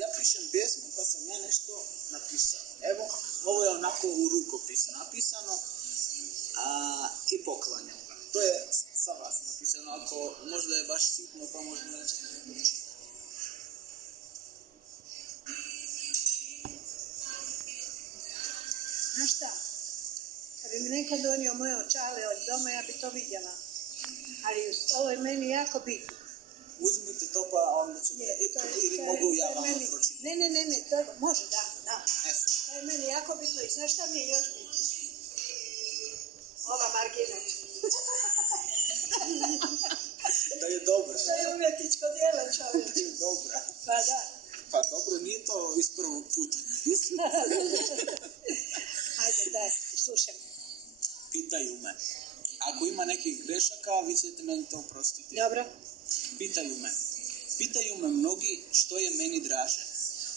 Ja pišem pjesmu pa sam ja nešto napisao. Evo, ovo je onako u rukopisu napisano i poklanjam. To je sa vas napisano, ako možda je baš sitno pa možda nećete pročitati. Znaš šta? Kad bi mi neko donio moje očale od doma, ja bi to vidjela. Ali ovo je meni jako bitno. Uzmite to pa onda ćete, ili mogu ja vam pročitati. Ne, to može, da. To je meni jako bitno i znaš šta mi je još bitno? Ova margina. Da je dobra. To je umjetničko djelo, čovječe. Da je dobra. Pa da. Pa dobro, nije to iz prvog puta. Ajde, daj, slušaj. Pitaju me. Ako ima nekih grešaka, vi ćete meni to oprostiti. Dobro. Pitaju me mnogi što je meni draže.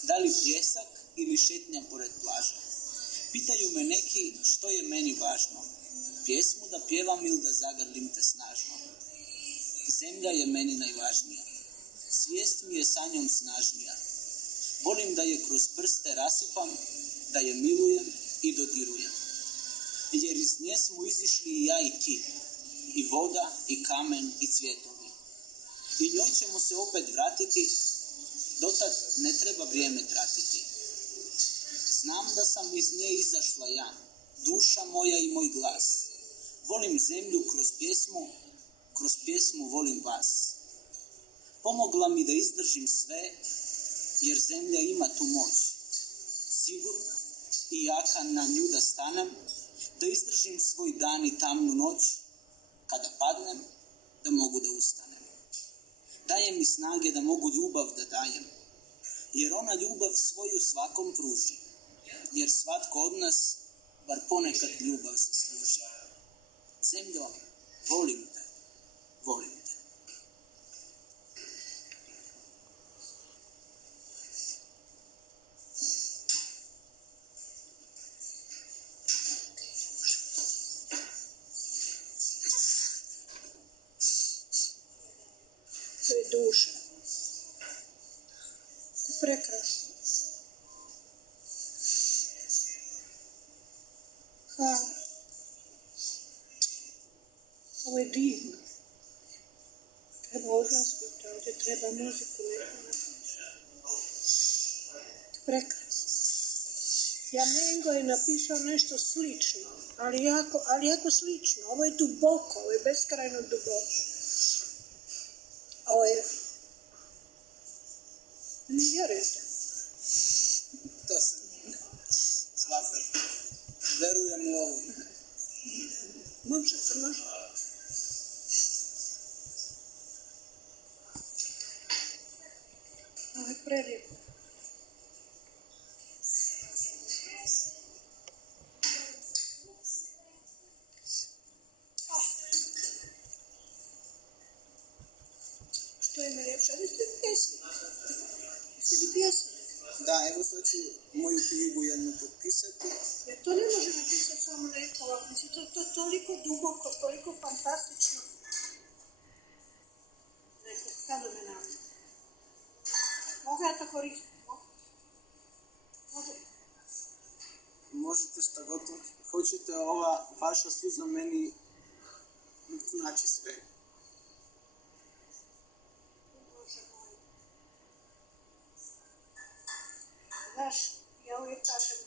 Da li pljesak ili šetnja pored plaže. Pitaju me neki što je meni važno. Pjesmu da pjevam ili da zagrlim te snažno. Zemlja je meni najvažnija. Svijest mi je sa njom snažnija. Volim da je kroz prste rasipam, da je milujem i dodirujem. Jer iz nje smo izišli i ja i ti, i voda, i kamen, i cvjetovi. I njoj ćemo se opet vratiti, dotad ne treba vrijeme tratiti. Znam da sam iz nje izašla ja, duša moja i moj glas. Volim zemlju kroz pjesmu volim vas. Pomogla mi da izdržim sve, jer zemlja ima tu moć. Sigurna i jaka na nju da stanem, da izdržim svoj dan i tamnu noć, kada padnem, da mogu da ustanem. Daje mi snage da mogu ljubav da dajem, jer ona ljubav svoju svakom pruži, jer svatko od nas bar ponekad ljubav zasluži. Zemljo, volim te, volim te. To je duša. To je prekrasno. Hvala. Ovo je divno. Treba oglasiti ovdje, treba muziku neko napisati. Prekrasno. Jamengo je napisao nešto slično, ali jako slično. Ovo je duboko, ovo je beskrajno duboko. Ovo je... Ne vjerujete? To se svakako. Verujem u ovo. Može. Ovo je prelijepo. Što je me ljepše? Vi ste pjesnik. Jeste vi pjesnik? Da, evo sad ću moju knjigu jednu potpisati. Jer to ne može napisati samo neko ovako. Mislim, to je toliko duboko, toliko fantastično. Neko, fenomenalno. Mogu ja to koristiti? Mogu? Možete šta god hoćete, ova vaša suza meni znači sve. Bože moj. Znaš, ja uvijek kažem,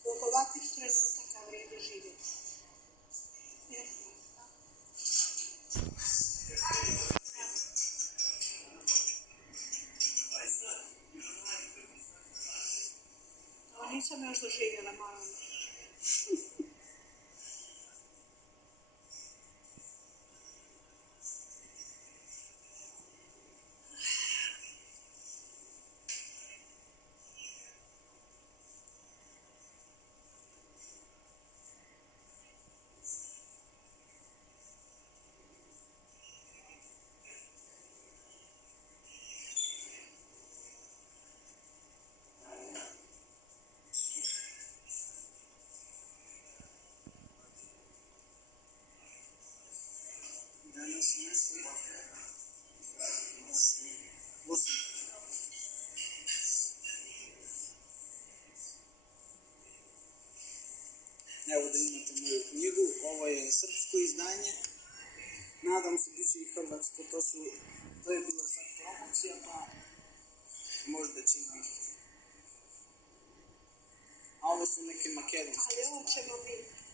zbog ovakvih trenutaka vrijedi živjeti. To nisam još doživjela, malo. Evo da imate moju knjigu, ovo je srpsko izdanje, nadam se bit će i hrvatsko, to je bila sad promocija, pa možda će biti. A ovo su neke makedonske. Ali ovo ćemo vidjeti.